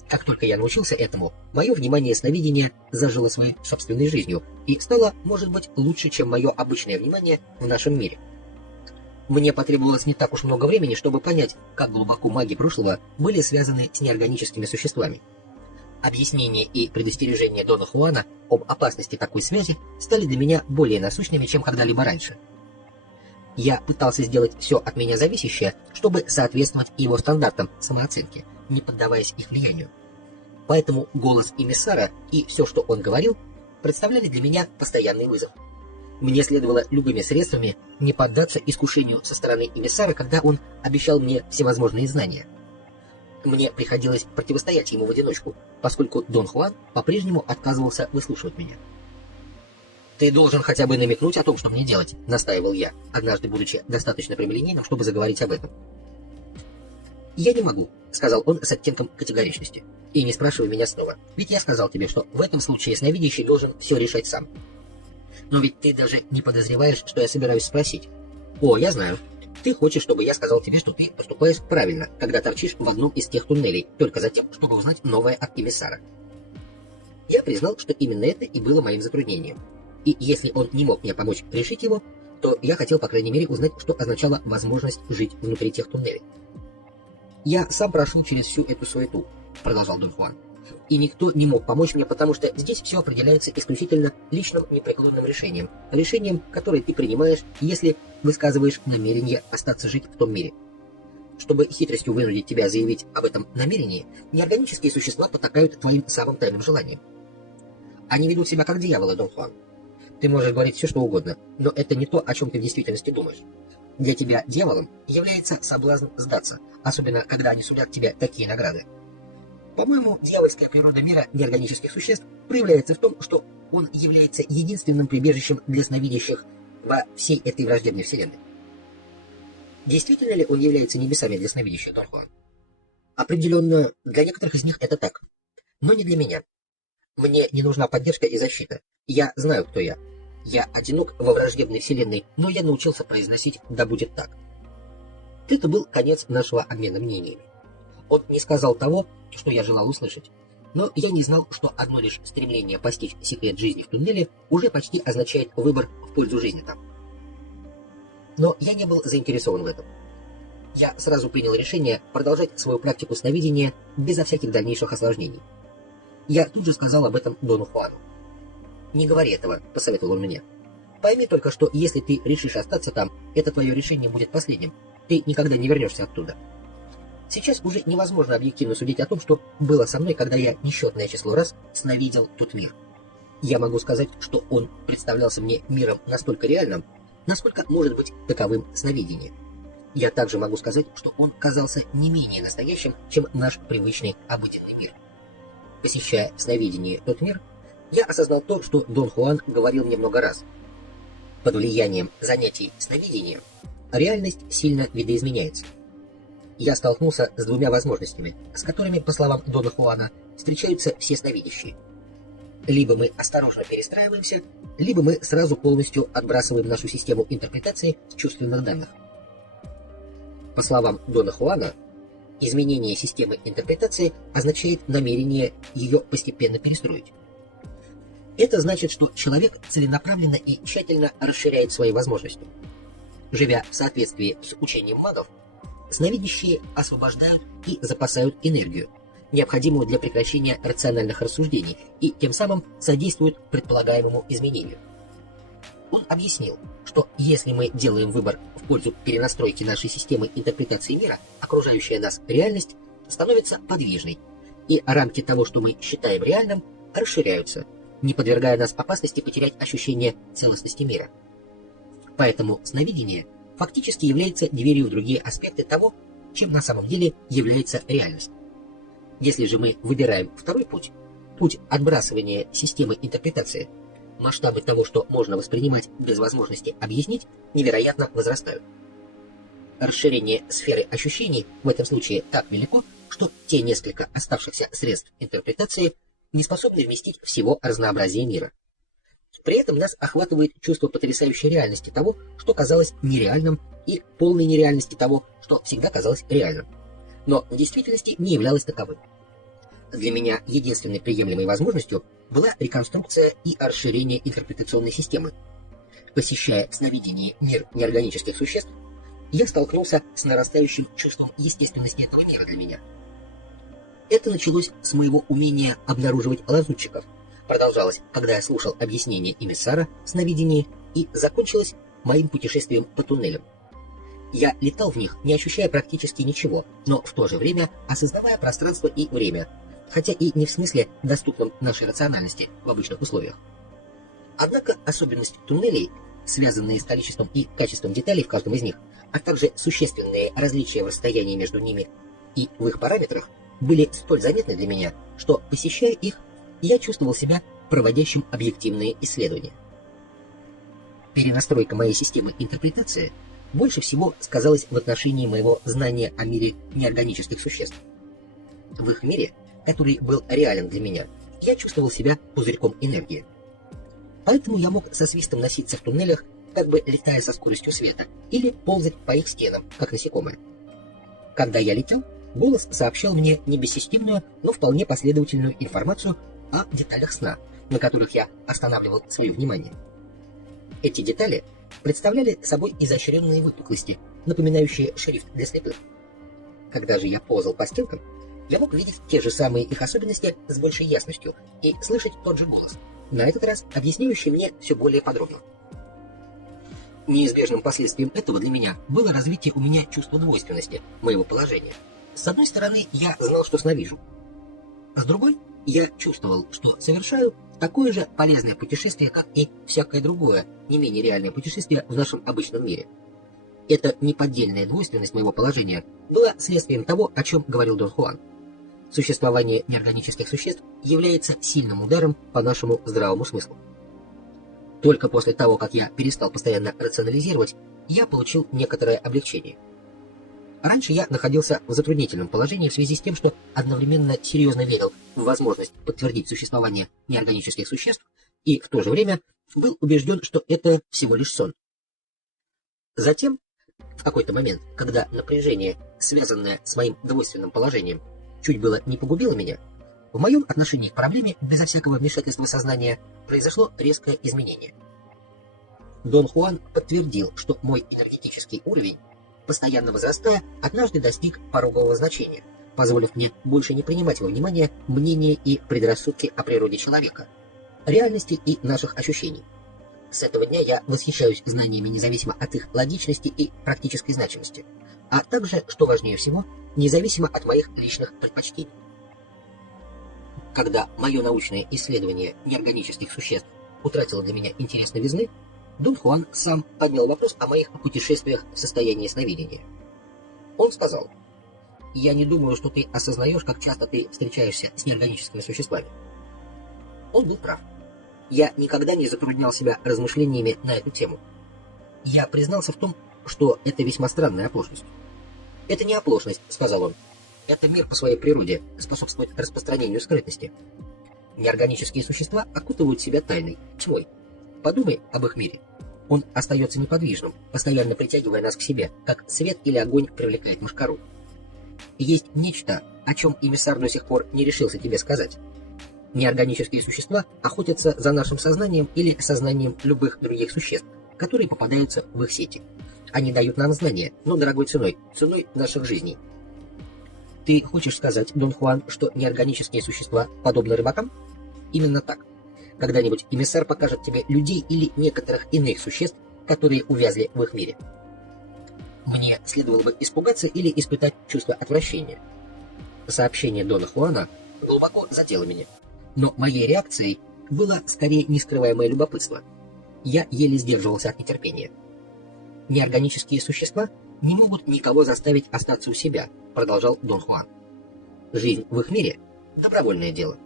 Как только я научился этому, мое внимание сновидения зажило своей собственной жизнью и стало, может быть, лучше, чем мое обычное внимание в нашем мире. Мне потребовалось не так уж много времени, чтобы понять, как глубоко маги прошлого были связаны с неорганическими существами. Объяснения и предостережения Дона Хуана об опасности такой связи стали для меня более насущными, чем когда-либо раньше. Я пытался сделать все от меня зависящее, чтобы соответствовать его стандартам самооценки, не поддаваясь их влиянию. Поэтому голос эмиссара и все, что он говорил, представляли для меня постоянный вызов. Мне следовало любыми средствами не поддаться искушению со стороны эмиссара, когда он обещал мне всевозможные знания. Мне приходилось противостоять ему в одиночку, поскольку Дон Хуан по-прежнему отказывался выслушивать меня. «Ты должен хотя бы намекнуть о том, что мне делать», — настаивал я, однажды будучи достаточно прямолинейным, чтобы заговорить об этом. «Я не могу», — сказал он с оттенком категоричности. «И не спрашивай меня снова, ведь я сказал тебе, что в этом случае сновидящий должен все решать сам. Но ведь ты даже не подозреваешь, что я собираюсь спросить. О, я знаю. Ты хочешь, чтобы я сказал тебе, что ты поступаешь правильно, когда торчишь в одном из тех туннелей, только за тем, чтобы узнать новое от эмиссара». Я признал, что именно это и было моим затруднением. И если он не мог мне помочь решить его, то я хотел, по крайней мере, узнать, что означала возможность жить внутри тех туннелей. «Я сам прошел через всю эту суету», — продолжал Дон Хуан. «И никто не мог помочь мне, потому что здесь все определяется исключительно личным непреклонным решением, которое ты принимаешь, если высказываешь намерение остаться жить в том мире. Чтобы хитростью вынудить тебя заявить об этом намерении, неорганические существа потакают твоим самым тайным желаниям. Они ведут себя как дьяволы, Дон Хуан. Ты можешь говорить все, что угодно, но это не то, о чем ты в действительности думаешь. Для тебя дьяволом является соблазн сдаться, особенно когда они сулят тебе такие награды. По-моему, дьявольская природа мира неорганических существ проявляется в том, что он является единственным прибежищем для сновидящих во всей этой враждебной вселенной. Действительно ли он является небесами для сновидящих, Дон Хуан? Определенно, для некоторых из них это так, но не для меня. Мне не нужна поддержка и защита. Я знаю, кто я. Я одинок во враждебной вселенной, но я научился произносить «да будет так». Это был конец нашего обмена мнениями. Он не сказал того, что я желал услышать. Но я не знал, что одно лишь стремление постичь секрет жизни в туннеле уже почти означает выбор в пользу жизни там. Но я не был заинтересован в этом. Я сразу принял решение продолжать свою практику сновидения безо всяких дальнейших осложнений. Я тут же сказал об этом Дону Хуану. «Не говори этого», — посоветовал он мне. «Пойми только, что если ты решишь остаться там, это твое решение будет последним. Ты никогда не вернешься оттуда. Сейчас уже невозможно объективно судить о том, что было со мной, когда я несчетное число раз сновидел тот мир. Я могу сказать, что он представлялся мне миром настолько реальным, насколько может быть таковым сновидение. Я также могу сказать, что он казался не менее настоящим, чем наш привычный обыденный мир. Посещая в сновидении тот мир, я осознал то, что Дон Хуан говорил мне много раз. Под влиянием занятий сновидением реальность сильно видоизменяется. Я столкнулся с двумя возможностями, с которыми, по словам Дона Хуана, встречаются все сновидящие. Либо мы осторожно перестраиваемся, либо мы сразу полностью отбрасываем нашу систему интерпретации чувственных данных. По словам Дона Хуана, изменение системы интерпретации означает намерение ее постепенно перестроить. Это значит, что человек целенаправленно и тщательно расширяет свои возможности. Живя в соответствии с учением магов, сновидящие освобождают и запасают энергию, необходимую для прекращения рациональных рассуждений, и тем самым содействуют предполагаемому изменению. Он объяснил, что если мы делаем выбор в пользу перенастройки нашей системы интерпретации мира, окружающая нас реальность становится подвижной, и рамки того, что мы считаем реальным, расширяются, не подвергая нас опасности потерять ощущение целостности мира. Поэтому сновидение фактически является дверью в другие аспекты того, чем на самом деле является реальность. Если же мы выбираем второй путь, путь отбрасывания системы интерпретации, масштабы того, что можно воспринимать без возможности объяснить, невероятно возрастают. Расширение сферы ощущений в этом случае так велико, что те несколько оставшихся средств интерпретации не способны вместить всего разнообразия мира. При этом нас охватывает чувство потрясающей реальности того, что казалось нереальным, и полной нереальности того, что всегда казалось реальным, но в действительности не являлось таковым. Для меня единственной приемлемой возможностью была реконструкция и расширение интерпретационной системы. Посещая в сновидении мир неорганических существ, я столкнулся с нарастающим чувством естественности этого мира для меня. Это началось с моего умения обнаруживать лазутчиков, продолжалось, когда я слушал объяснения эмиссара в сновидении, и закончилось моим путешествием по туннелям. Я летал в них, не ощущая практически ничего, но в то же время осознавая пространство и время, хотя и не в смысле, доступном нашей рациональности в обычных условиях. Однако особенность туннелей, связанные с количеством и качеством деталей в каждом из них, а также существенные различия в расстоянии между ними и в их параметрах, были столь заметны для меня, что, посещая их, я чувствовал себя проводящим объективные исследования. Перенастройка моей системы интерпретации больше всего сказалась в отношении моего знания о мире неорганических существ. В их мире, который был реален для меня, я чувствовал себя пузырьком энергии. Поэтому я мог со свистом носиться в туннелях, как бы летая со скоростью света, или ползать по их стенам, как насекомые. Когда я летел, голос сообщал мне не бессистемную, но вполне последовательную информацию о деталях сна, на которых я останавливал свое внимание. Эти детали представляли собой изощренные выпуклости, напоминающие шрифт для слепых. Когда же я ползал по стенкам, я мог видеть те же самые их особенности с большей ясностью и слышать тот же голос, на этот раз объясняющий мне все более подробно. Неизбежным последствием этого для меня было развитие у меня чувства двойственности моего положения. С одной стороны, я знал, что сновижу. С другой, я чувствовал, что совершаю такое же полезное путешествие, как и всякое другое, не менее реальное путешествие в нашем обычном мире. Эта неподдельная двойственность моего положения была следствием того, о чем говорил Дон Хуан. Существование неорганических существ является сильным ударом по нашему здравому смыслу. Только после того, как я перестал постоянно рационализировать, я получил некоторое облегчение. Раньше я находился в затруднительном положении в связи с тем, что одновременно серьезно верил в возможность подтвердить существование неорганических существ и в то же время был убежден, что это всего лишь сон. Затем, в какой-то момент, когда напряжение, связанное с моим двойственным положением, чуть было не погубило меня, в моем отношении к проблеме, безо всякого вмешательства сознания, произошло резкое изменение. Дон Хуан подтвердил, что мой энергетический уровень, постоянно возрастая, однажды достиг порогового значения, позволив мне больше не принимать во внимание мнения и предрассудки о природе человека, реальности и наших ощущений. С этого дня я восхищаюсь знаниями независимо от их логичности и практической значимости, а также, что важнее всего, независимо от моих личных предпочтений. Когда мое научное исследование неорганических существ утратило для меня интерес новизны, Дон Хуан сам поднял вопрос о моих путешествиях в состоянии сновидения. Он сказал: «Я не думаю, что ты осознаешь, как часто ты встречаешься с неорганическими существами». Он был прав. Я никогда не затруднял себя размышлениями на эту тему. Я признался в том, что это весьма странная оплошность. «Это не оплошность», — сказал он. «Это мир по своей природе, способствует распространению скрытности. Неорганические существа окутывают себя тайной, тьмой. Подумай об их мире. Он остается неподвижным, постоянно притягивая нас к себе, как свет или огонь привлекает мошкару. Есть нечто, о чем эмиссар до сих пор не решился тебе сказать. Неорганические существа охотятся за нашим сознанием или сознанием любых других существ, которые попадаются в их сети. Они дают нам знания, но дорогой ценой, ценой наших жизней». «Ты хочешь сказать, Дон Хуан, что неорганические существа подобны рыбакам?» «Именно так. Когда-нибудь эмиссар покажет тебе людей или некоторых иных существ, которые увязли в их мире. Мне следовало бы испугаться или испытать чувство отвращения». Сообщение Дона Хуана глубоко задело меня, но моей реакцией было скорее нескрываемое любопытство. Я еле сдерживался от нетерпения. «Неорганические существа не могут никого заставить остаться у себя», — продолжал Дон Хуан. «Жизнь в их мире — добровольное дело.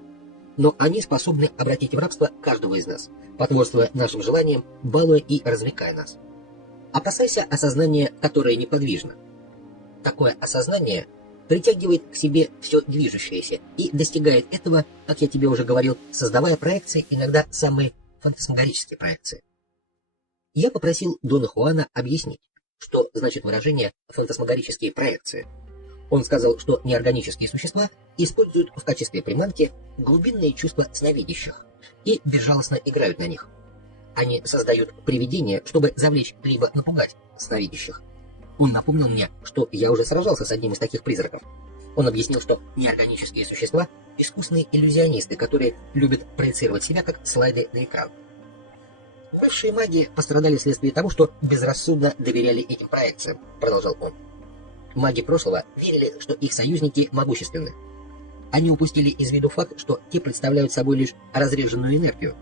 Но они способны обратить в рабство каждого из нас, потворствуя нашим желаниям, балуя и развлекая нас. Опасайся осознания, которое неподвижно. Такое осознание притягивает к себе все движущееся и достигает этого, как я тебе уже говорил, создавая проекции, иногда самые фантасмагорические проекции». Я попросил Дона Хуана объяснить, что значит выражение «фантасмагорические проекции». Он сказал, что неорганические существа используют в качестве приманки глубинные чувства сновидящих и безжалостно играют на них. Они создают привидения, чтобы завлечь либо напугать сновидящих. Он напомнил мне, что я уже сражался с одним из таких призраков. Он объяснил, что неорганические существа – искусные иллюзионисты, которые любят проецировать себя как слайды на экран. «Бывшие маги пострадали вследствие того, что безрассудно доверяли этим проекциям», — продолжал он. «Маги прошлого верили, что их союзники могущественны. Они упустили из виду факт, что те представляют собой лишь разреженную энергию,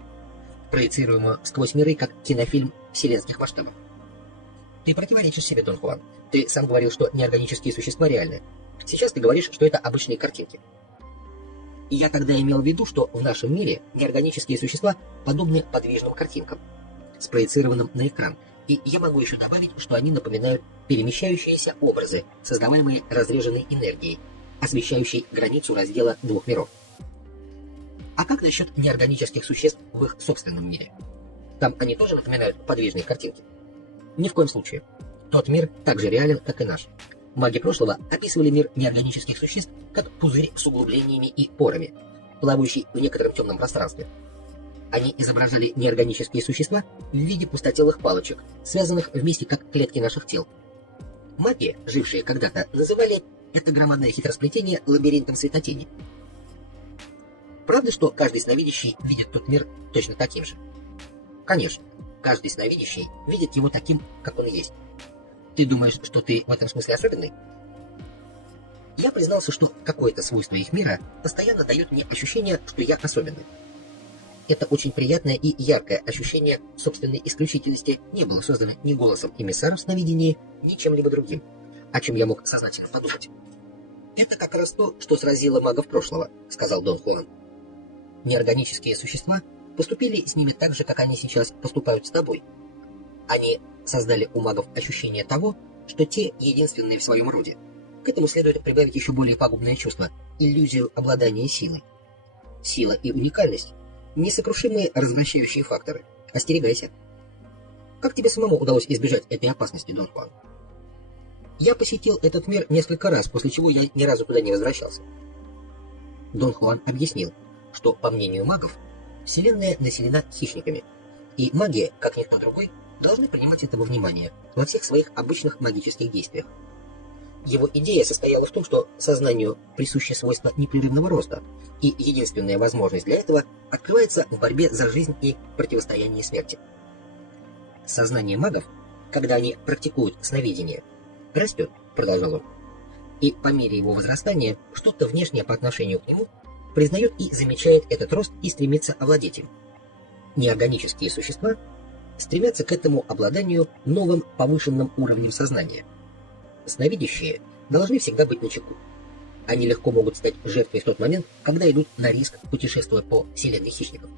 проецируемую сквозь миры, как кинофильм вселенских масштабов. Ты противоречишь себе, Дон Хуан. Ты сам говорил, что неорганические существа реальны. Сейчас ты говоришь, что это обычные картинки. И я тогда имел в виду, что в нашем мире неорганические существа подобны подвижным картинкам, спроецированным на экран, и я могу еще добавить, что они напоминают перемещающиеся образы, создаваемые разреженной энергией, освещающей границу раздела двух миров. А как насчет неорганических существ в их собственном мире? Там они тоже напоминают подвижные картинки? Ни в коем случае. Тот мир так же реален, как и наш. Маги прошлого описывали мир неорганических существ как пузырь с углублениями и порами, плавающий в некотором темном пространстве. Они изображали неорганические существа в виде пустотелых палочек, связанных вместе как клетки наших тел. Маги, жившие когда-то, называли это громадное хитросплетение лабиринтом светотени. Правда, что каждый сновидящий видит тот мир точно таким же? Конечно, каждый сновидящий видит его таким, как он есть. Ты думаешь, что ты в этом смысле особенный? Я признался, что какое-то свойство их мира постоянно дает мне ощущение, что я особенный. Это очень приятное и яркое ощущение собственной исключительности не было создано ни голосом эмиссара в сновидении, ни чем-либо другим, о чем я мог сознательно подумать. «Это как раз то, что сразило магов прошлого», — сказал Дон Хуан. «Неорганические существа поступили с ними так же, как они сейчас поступают с тобой. Они создали у магов ощущение того, что те единственные в своем роде. К этому следует прибавить еще более пагубное чувство — иллюзию обладания силой. Сила и уникальность несокрушимые развращающие факторы. Остерегайся. Как тебе самому удалось избежать этой опасности, Дон Хуан? Я посетил этот мир несколько раз, после чего я ни разу туда не возвращался. Дон Хуан объяснил, что, по мнению магов, Вселенная населена хищниками, и маги, как никто другой, должны принимать это во внимание во всех своих обычных магических действиях. Его идея состояла в том, что сознанию присуще свойство непрерывного роста, и единственная возможность для этого открывается в борьбе за жизнь и противостоянии смерти. Сознание магов, когда они практикуют сновидение, растет, продолжал он, и по мере его возрастания что-то внешнее по отношению к нему признает и замечает этот рост и стремится овладеть им. Неорганические существа стремятся к этому обладанию новым повышенным уровнем сознания. Сновидящие должны всегда быть начеку. Они легко могут стать жертвой в тот момент, когда идут на риск, путешествуя по вселенной хищников.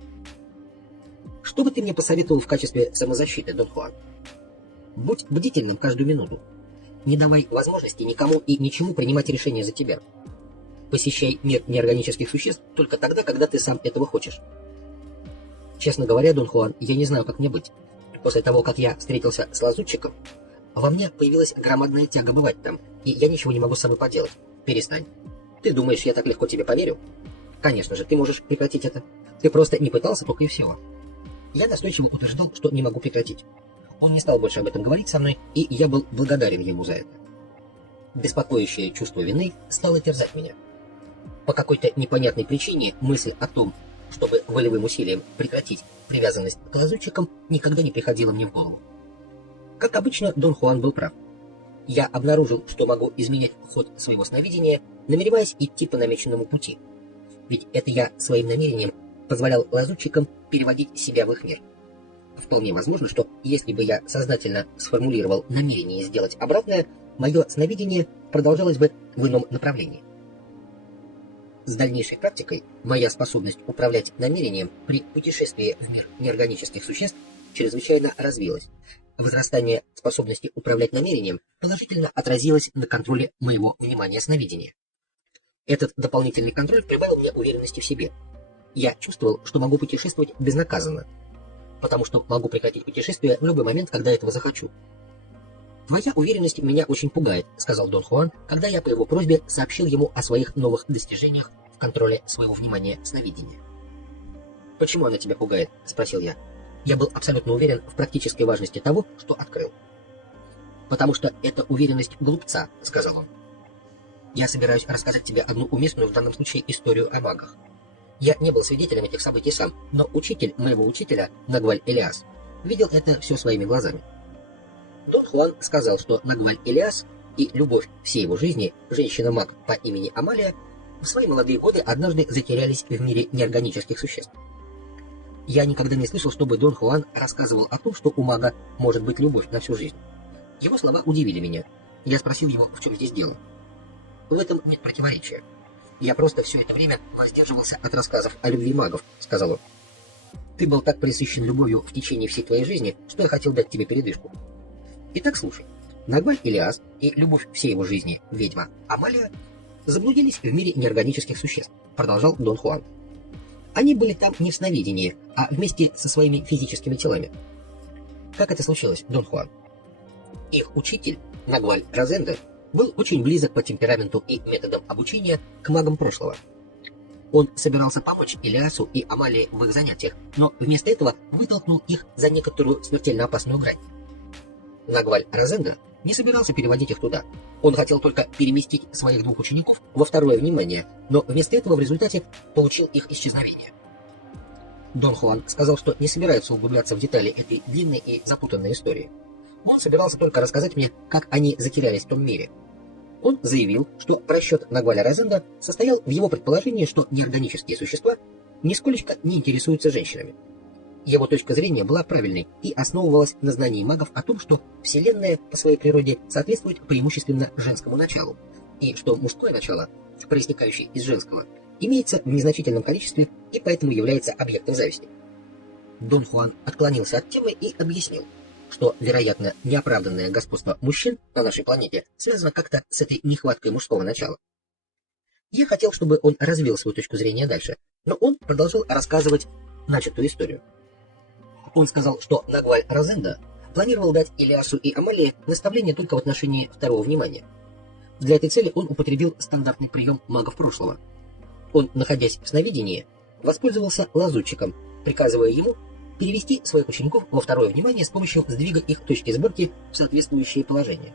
Что бы ты мне посоветовал в качестве самозащиты, Дон Хуан? Будь бдительным каждую минуту. Не давай возможности никому и ничему принимать решения за тебя. Посещай мир неорганических существ только тогда, когда ты сам этого хочешь. Честно говоря, Дон Хуан, я не знаю, как мне быть. После того, как я встретился с лазутчиком, во мне появилась громадная тяга бывать там, и я ничего не могу с собой поделать. Перестань. Ты думаешь, я так легко тебе поверю? Конечно же, ты можешь прекратить это. Ты просто не пытался, только и всего. Я настойчиво утверждал, что не могу прекратить. Он не стал больше об этом говорить со мной, и я был благодарен ему за это. Беспокоящее чувство вины стало терзать меня. По какой-то непонятной причине мысль о том, чтобы волевым усилием прекратить привязанность к лазутчикам, никогда не приходила мне в голову. Как обычно, Дон Хуан был прав. Я обнаружил, что могу изменять ход своего сновидения, намереваясь идти по намеченному пути. Ведь это я своим намерением позволял лазутчикам переводить себя в их мир. Вполне возможно, что если бы я сознательно сформулировал намерение сделать обратное, мое сновидение продолжалось бы в ином направлении. С дальнейшей практикой моя способность управлять намерением при путешествии в мир неорганических существ чрезвычайно развилась. Возрастание способности управлять намерением положительно отразилось на контроле моего внимания сновидения. Этот дополнительный контроль прибавил мне уверенности в себе. Я чувствовал, что могу путешествовать безнаказанно, потому что могу прекратить путешествие в любой момент, когда этого захочу. «Твоя уверенность меня очень пугает», — сказал Дон Хуан, когда я по его просьбе сообщил ему о своих новых достижениях в контроле своего внимания сновидения. «Почему она тебя пугает?» — спросил я. Я был абсолютно уверен в практической важности того, что открыл. «Потому что это уверенность глупца», — сказал он. «Я собираюсь рассказать тебе одну уместную в данном случае историю о магах. Я не был свидетелем этих событий сам, но учитель моего учителя, Нагваль Элиас, видел это все своими глазами. Дон Хуан сказал, что Нагваль Элиас и любовь всей его жизни, женщина-маг по имени Амалия, в свои молодые годы однажды затерялись в мире неорганических существ. Я никогда не слышал, чтобы Дон Хуан рассказывал о том, что у мага может быть любовь на всю жизнь. Его слова удивили меня. Я спросил его, в чем здесь дело. В этом нет противоречия. Я просто все это время воздерживался от рассказов о любви магов, сказал он. Ты был так пресыщен любовью в течение всей твоей жизни, что я хотел дать тебе передышку. Итак, слушай. Нагваль Элиас и любовь всей его жизни, ведьма Амалия, заблудились в мире неорганических существ, продолжал Дон Хуан. Они были там не в сновидении, а вместе со своими физическими телами. Как это случилось, Дон Хуан? Их учитель, Нагваль Розенде, был очень близок по темпераменту и методам обучения к магам прошлого. Он собирался помочь Элиасу и Амалии в их занятиях, но вместо этого вытолкнул их за некоторую смертельно опасную грань. Нагваль Розенде не собирался переводить их туда. Он хотел только переместить своих двух учеников во второе внимание, но вместо этого в результате получил их исчезновение. Дон Хуан сказал, что не собирается углубляться в детали этой длинной и запутанной истории. Он собирался только рассказать мне, как они затерялись в том мире. Он заявил, что просчет Нагваля Розенде состоял в его предположении, что неорганические существа нисколечко не интересуются женщинами. Его точка зрения была правильной и основывалась на знании магов о том, что Вселенная по своей природе соответствует преимущественно женскому началу, и что мужское начало, проистекающее из женского, имеется в незначительном количестве и поэтому является объектом зависти. Дон Хуан отклонился от темы и объяснил, что, вероятно, неоправданное господство мужчин на нашей планете связано как-то с этой нехваткой мужского начала. Я хотел, чтобы он развил свою точку зрения дальше, но он продолжал рассказывать начатую историю. Он сказал, что Нагваль Розенда планировал дать Илиасу и Амалии наставление только в отношении второго внимания. Для этой цели он употребил стандартный прием магов прошлого. Он, находясь в сновидении, воспользовался лазутчиком, приказывая ему перевести своих учеников во второе внимание с помощью сдвига их точки сборки в соответствующее положение.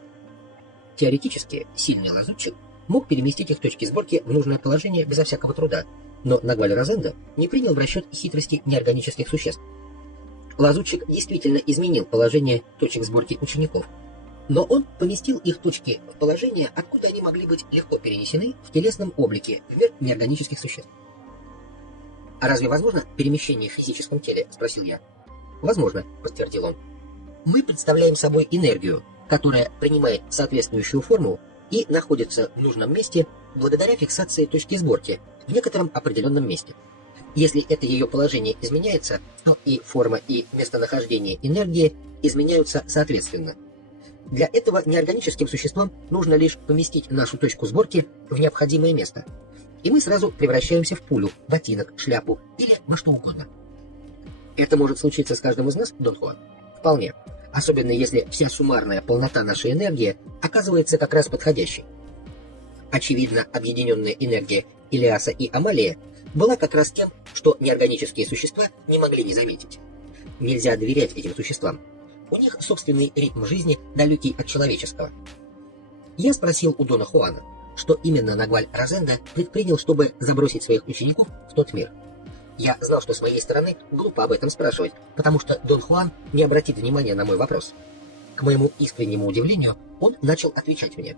Теоретически, сильный лазутчик мог переместить их точки сборки в нужное положение безо всякого труда, но Нагваль Розенда не принял в расчет хитрости неорганических существ. Лазутчик действительно изменил положение точек сборки учеников, но он поместил их точки в положение, откуда они могли быть легко перенесены в телесном облике в мир неорганических существ. «А разве возможно перемещение в физическом теле?» – спросил я. «Возможно», – подтвердил он. «Мы представляем собой энергию, которая принимает соответствующую форму и находится в нужном месте благодаря фиксации точки сборки в некотором определенном месте. Если это ее положение изменяется, то и форма, и местонахождение энергии изменяются соответственно. Для этого неорганическим существам нужно лишь поместить нашу точку сборки в необходимое место, и мы сразу превращаемся в пулю, ботинок, шляпу или во что угодно. Это может случиться с каждым из нас, Дон Хуан? Вполне. Особенно если вся суммарная полнота нашей энергии оказывается как раз подходящей. Очевидно, объединенная энергия Илиаса и Амалии была как раз тем, что неорганические существа не могли не заметить. Нельзя доверять этим существам. У них собственный ритм жизни, далекий от человеческого. Я спросил у Дона Хуана, что именно Нагваль Розенда предпринял, чтобы забросить своих учеников в тот мир. Я знал, что с моей стороны глупо об этом спрашивать, потому что Дон Хуан не обратит внимания на мой вопрос. К моему искреннему удивлению, он начал отвечать мне.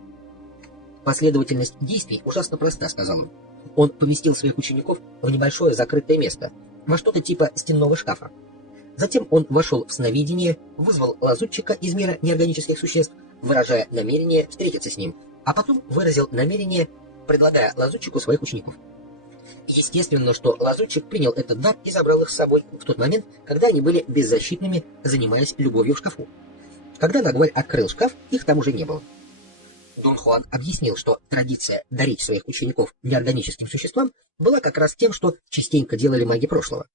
«Последовательность действий ужасно проста», — сказал он. Он поместил своих учеников в небольшое закрытое место, во что-то типа стенного шкафа. Затем он вошел в сновидение, вызвал лазутчика из мира неорганических существ, выражая намерение встретиться с ним, а потом выразил намерение, предлагая лазутчику своих учеников. Естественно, что лазутчик принял этот дар и забрал их с собой в тот момент, когда они были беззащитными, занимаясь любовью в шкафу. Когда Нагваль открыл шкаф, их там уже не было. Дон Хуан объяснил, что традиция дарить своих учеников неорганическим существам была как раз тем, что частенько делали маги прошлого.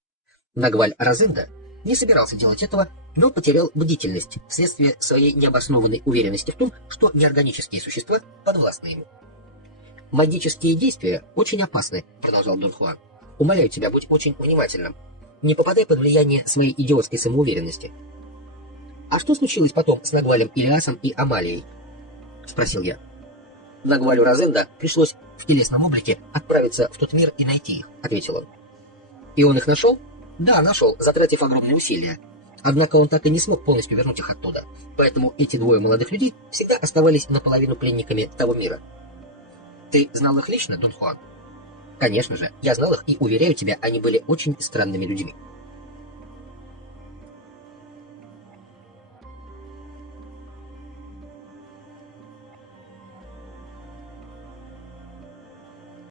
Нагваль Розенда не собирался делать этого, но потерял бдительность вследствие своей необоснованной уверенности в том, что неорганические существа подвластны ему. «Магические действия очень опасны», — продолжал Дон Хуан. «Умоляю тебя быть очень внимательным. Не попадай под влияние своей идиотской самоуверенности». «А что случилось потом с Нагвалем Илиасом и Амалией?» — спросил я. «Нагвалю Розенда пришлось в телесном облике отправиться в тот мир и найти их», — ответил он. «И он их нашел?» «Да, нашел, затратив огромные усилия. Однако он так и не смог полностью вернуть их оттуда, поэтому эти двое молодых людей всегда оставались наполовину пленниками того мира». «Ты знал их лично, Дон Хуан?» «Конечно же, я знал их и, уверяю тебя, они были очень странными людьми».